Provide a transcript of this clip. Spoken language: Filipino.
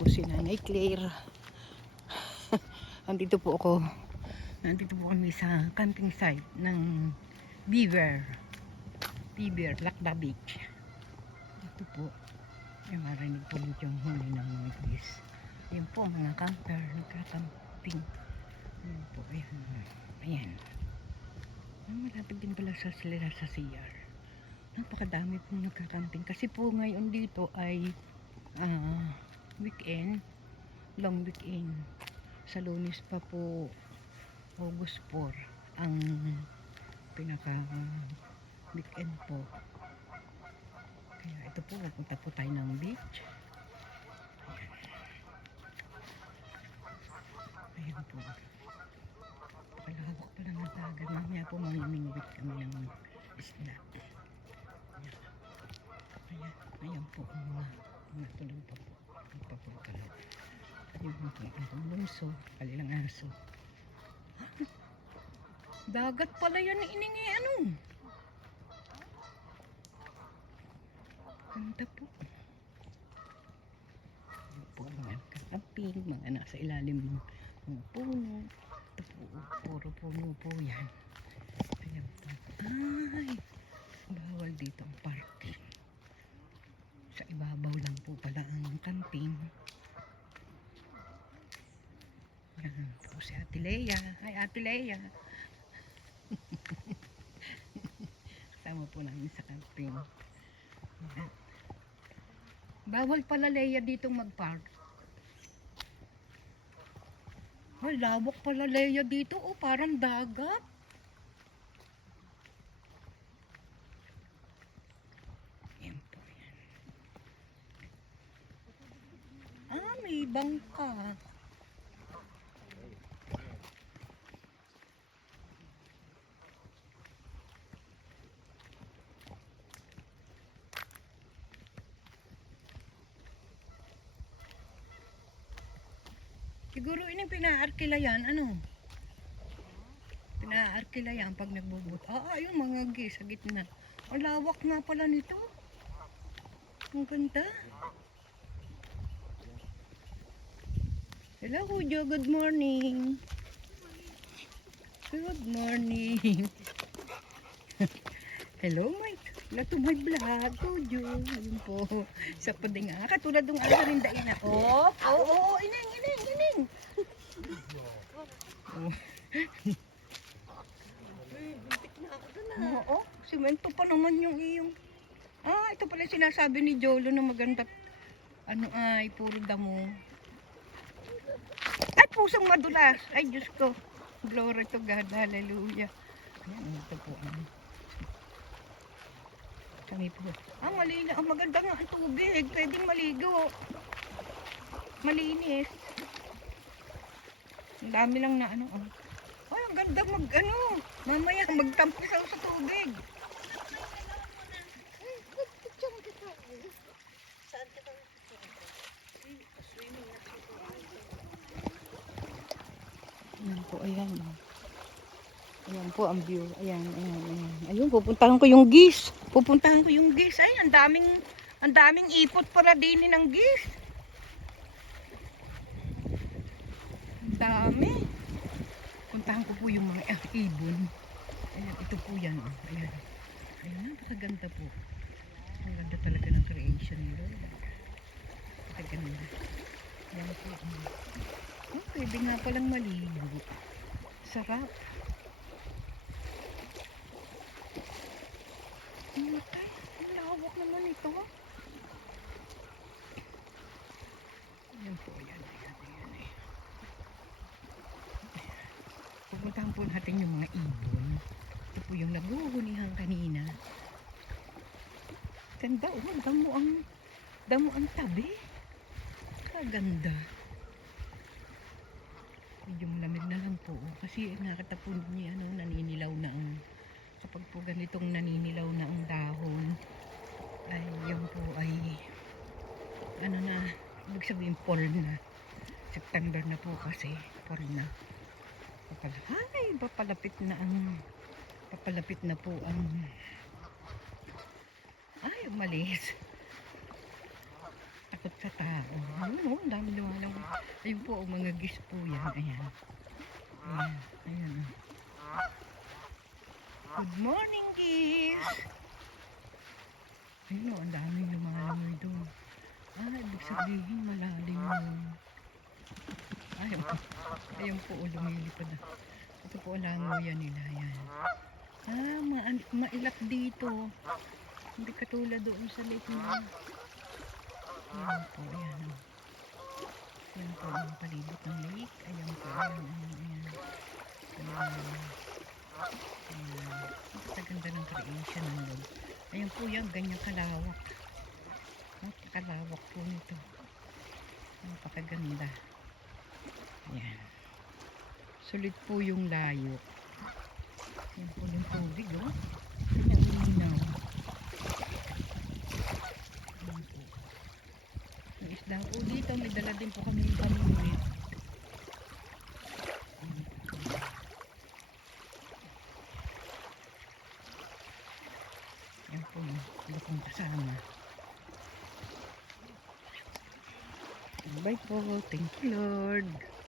po si Nanay Claire. Nandito po kami sa camping site ng Beaver Lakda Beach. Ito po, ay marinig po dito yung huni ng mga guys. Ayan po mga camper, nagka-camping. Ayan po, ayan. Malapit din pala sa sila sa CR. Napakadami pong nagka-camping kasi po ngayon dito ay weekend, long weekend. Sa Lunes pa po, August 4 ang pinaka weekend po. Kaya ito po, pupunta po tayo ng beach. Ayan po, pakalawak pa lang ng dagat. Mamaya po mamimingwit kami ng isda. Ayan po ang mga tulong pa po. Magpapulkalo. Ayun po ang bunso, kalilang aso. Dagat pala yan iningi ano. Ganda po. Ayun po ang mga camping, mga nasa ilalim ng mga puno. Ito po, puro puno po yan. Ayan po. Ay, bawal dito ang parking. Sa ibabaw lang po pala ang camping. Yan po si Ate Leia. Hi Ate Leia. Kasama po namin sa camping. Yan. Bawal pala Leia ditong mag-park. Ay, lawak pala Leia dito. Oh, parang dagat. Yan po yan. May bangka. Siguro ini pinaarkila yan, ano? Pinaarkila yan pag nagbubot. Yung mga gis sa gitna. Ang lawak nga pala nito. Ang ganda. Hello, Kujo. Good morning. Good morning. Hello, Mike. Lato my vlog, Kujo. Ayun po. Isa pa din nga. Katulad ng asa rin dain na. Ining. Oo, simento pa naman yung iyong. Ito pala sinasabi ni Jolo na maganda. Puro damo. Ay, pusong madulas. Ay, Diyos ko. Glory to God. Hallelujah. Ayan, ito po. Kami po. Malinis. Maganda nga ang tubig. Pwedeng maligo. Malinis. Ang dami lang na Ay, ang ganda mamaya magtampisaw sa tubig. Ayan po, ayan. Ayan po ang view. Ayan. Ayun, pupuntahan ko yung gis. Ay, ang daming ipot pala din ng gis. Ang dami. Puntahan ko po yung mga ibon. Ayan, ito po yan. Ayan, napakaganda po. Ang ganda talaga ng creation nila. Napakaganda. Ayan po. Pwede nga palang maligo. Sarap. Ang lawak naman ito. Ayan po, ayan. Pupuntahan po natin yung mga ibon. Ito po yung naguhunihan kanina. Ganda, damo ang tabi. Kaganda. Medyo malamig na lang po. Kasi nakatapon niya, naninilaw na kapag po ganitong naninilaw na ang dahon, ay yun po ay, ibig sabihin fall na. September na po kasi, fall na. Papalapit na po ang umalis. Takot sa tao. Ayun oh, ang dami lumalang. Ayun po, mga gis po yan. Ayan. Ayan. Ayan. Oh. Good morning, gis. Ayun oh, ang daming lumalangoy doon. Ibig sabihin malalim yun. Ayun. Ayun po, lumilipad na. Ito po ang langoyan nila. Ayan. Mailap dito. Hindi katulad doon sa lake na. Ayan po, ayan. Ayan po ang palibot ng lake. Ayan po, ayan, ayan, ayan. Ayan. Ayan. Ang ganda ng creation ng loob. Ayan po yan, ganyan kalawak. Napakalawak po nito. Napakaganda. Ayan. Sulit po yung layo. Ayan po yung tubig, oh. Ayan, uminaw. Ayan po. May isda po dito. May dala din po kami yung palimit. Ayan po yung lukong kasama. Bye po. Thank you, Lord.